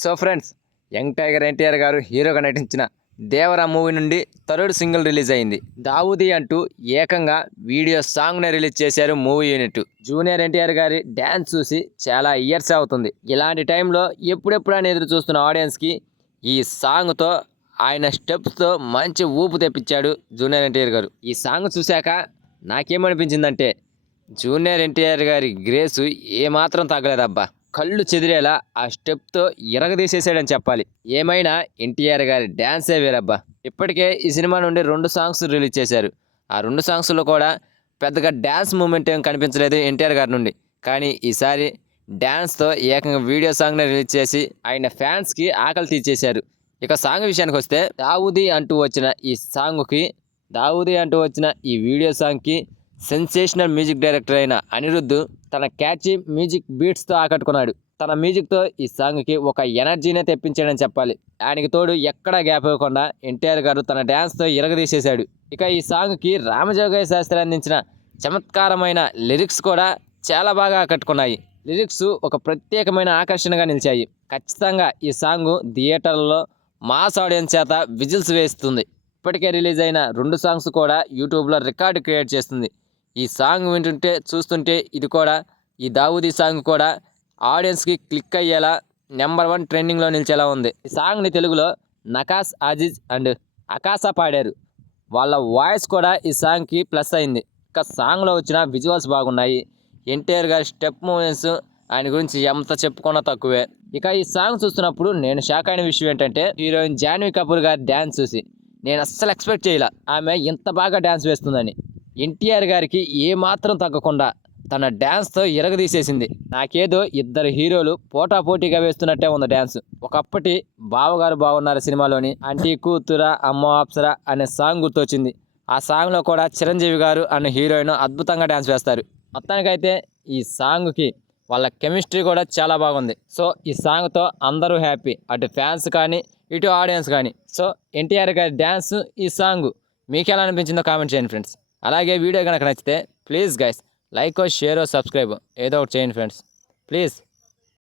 So friends, young tiger NTR గారు హీరోగా నటించిన దేవరా మూవీ నుండి థర్డ్ సింగిల్ రిలీజ్ అయింది. దావూదీ అంటూ ఏకంగా వీడియో సాంగ్ని రిలీజ్ చేశారు మూవీ యూనిట్. జూనియర్ ఎన్టీఆర్ గారి డ్యాన్స్ చూసి చాలా ఇయర్స్ అవుతుంది. ఇలాంటి టైంలో ఎప్పుడెప్పుడు అని ఎదురు చూస్తున్న ఆడియన్స్కి ఈ సాంగ్తో, ఆయన స్టెప్స్తో మంచి ఊపు తెప్పించాడు జూనియర్ ఎన్టీఆర్ గారు. ఈ సాంగ్ చూశాక నాకేమనిపించిందంటే, జూనియర్ ఎన్టీఆర్ గారి గ్రేసు ఏమాత్రం తగ్గలేదబ్బా. కళ్ళు చెదిరేలా ఆ స్టెప్తో ఇరగదీసేసాడని చెప్పాలి. ఏమైనా ఎన్టీఆర్ గారి డ్యాన్సే వేరబ్బా. ఇప్పటికే ఈ సినిమా నుండి 2 సాంగ్స్ రిలీజ్ చేశారు. ఆ 2 సాంగ్స్లో కూడా పెద్దగా డ్యాన్స్ మూమెంట్ ఏం కనిపించలేదు ఎన్టీఆర్ గారి నుండి. కానీ ఈసారి డ్యాన్స్తో ఏకంగా వీడియో సాంగ్ని రిలీజ్ చేసి ఆయన ఫ్యాన్స్కి ఆకలి తీర్చేశారు. ఇక సాంగ్ విషయానికి వస్తే, దావూదీ అంటూ వచ్చిన ఈ వీడియో సాంగ్కి సెన్సేషనల్ మ్యూజిక్ డైరెక్టర్ అయిన అనిరుద్ధ్ తన క్యాచీ మ్యూజిక్ బీట్స్తో ఆకట్టుకున్నాడు. తన మ్యూజిక్తో ఈ సాంగ్కి ఒక ఎనర్జీనే తెప్పించాడని చెప్పాలి. దానికి తోడు ఎక్కడా గ్యాప్ ఇవ్వకుండా ఎన్టీఆర్ గారు తన డ్యాన్స్తో ఇరగదీసేశాడు. ఇక ఈ సాంగ్కి రామజోగయ్య శాస్త్రి అందించిన చమత్కారమైన లిరిక్స్ కూడా చాలా బాగా ఆకట్టుకున్నాయి. లిరిక్స్ ఒక ప్రత్యేకమైన ఆకర్షణగా నిలిచాయి. ఖచ్చితంగా ఈ సాంగ్ థియేటర్లలో మాస్ ఆడియన్స్ చేత విజిల్స్ వేస్తుంది. ఇప్పటికే రిలీజ్ అయిన 2 సాంగ్స్ కూడా యూట్యూబ్లో రికార్డు క్రియేట్ చేస్తుంది. ఈ సాంగ్ వింటుంటే చూస్తుంటే ఈ దావూదీ సాంగ్ కూడా ఆడియన్స్కి క్లిక్ అయ్యేలా నెంబర్ 1 ట్రెండింగ్లో నిలిచేలా ఉంది. ఈ సాంగ్ని తెలుగులో నకాస్ అజీజ్ అండ్ అకాసా పాడారు. వాళ్ళ వాయిస్ కూడా ఈ సాంగ్కి ప్లస్ అయింది. ఇక సాంగ్లో వచ్చిన విజువల్స్ బాగున్నాయి. ఎన్టీఆర్ గారి స్టెప్ మూమెంట్స్ ఆయన గురించి ఎంత చెప్పుకున్నా తక్కువే. ఇక ఈ సాంగ్ చూస్తున్నప్పుడు నేను షాక్ అయిన విషయం ఏంటంటే, హీరోయిన్ జాన్వీ కపూర్ గారి డ్యాన్స్ చూసి నేను అస్సలు ఎక్స్పెక్ట్ చేయలే ఆమె ఎంత బాగా డ్యాన్స్ వేస్తుందని. ఎన్టీఆర్ గారికి ఏమాత్రం తగ్గకుండా తన డ్యాన్స్తో ఇరగదీసేసింది. నాకేదో ఇద్దరు హీరోలు పోటాపోటీగా వేస్తున్నట్టే ఉంది డ్యాన్స్. ఒకప్పటి బావగారు బాగున్నారు సినిమాలోని ఆంటీ కూతురా అమ్మో అప్సరా అనే సాంగ్ గుర్తొచ్చింది. ఆ సాంగ్లో కూడా చిరంజీవి గారు అనే హీరోయిన్ అద్భుతంగా డ్యాన్స్ వేస్తారు. మొత్తానికైతే ఈ సాంగ్కి వాళ్ళ కెమిస్ట్రీ కూడా చాలా బాగుంది. సో ఈ సాంగ్తో అందరూ హ్యాపీ, అటు ఫ్యాన్స్ కానీ ఇటు ఆడియన్స్ కానీ. సో ఎన్టీఆర్ గారి డ్యాన్స్, ఈ సాంగ్ మీకు ఎలా అనిపించిందో కామెంట్ చేయండి ఫ్రెండ్స్. అలాగే వీడియో కనుక నచ్చితే please guys like, share, subscribe ఏదో ఒకటి చేయండి ఫ్రెండ్స్ ప్లీజ్.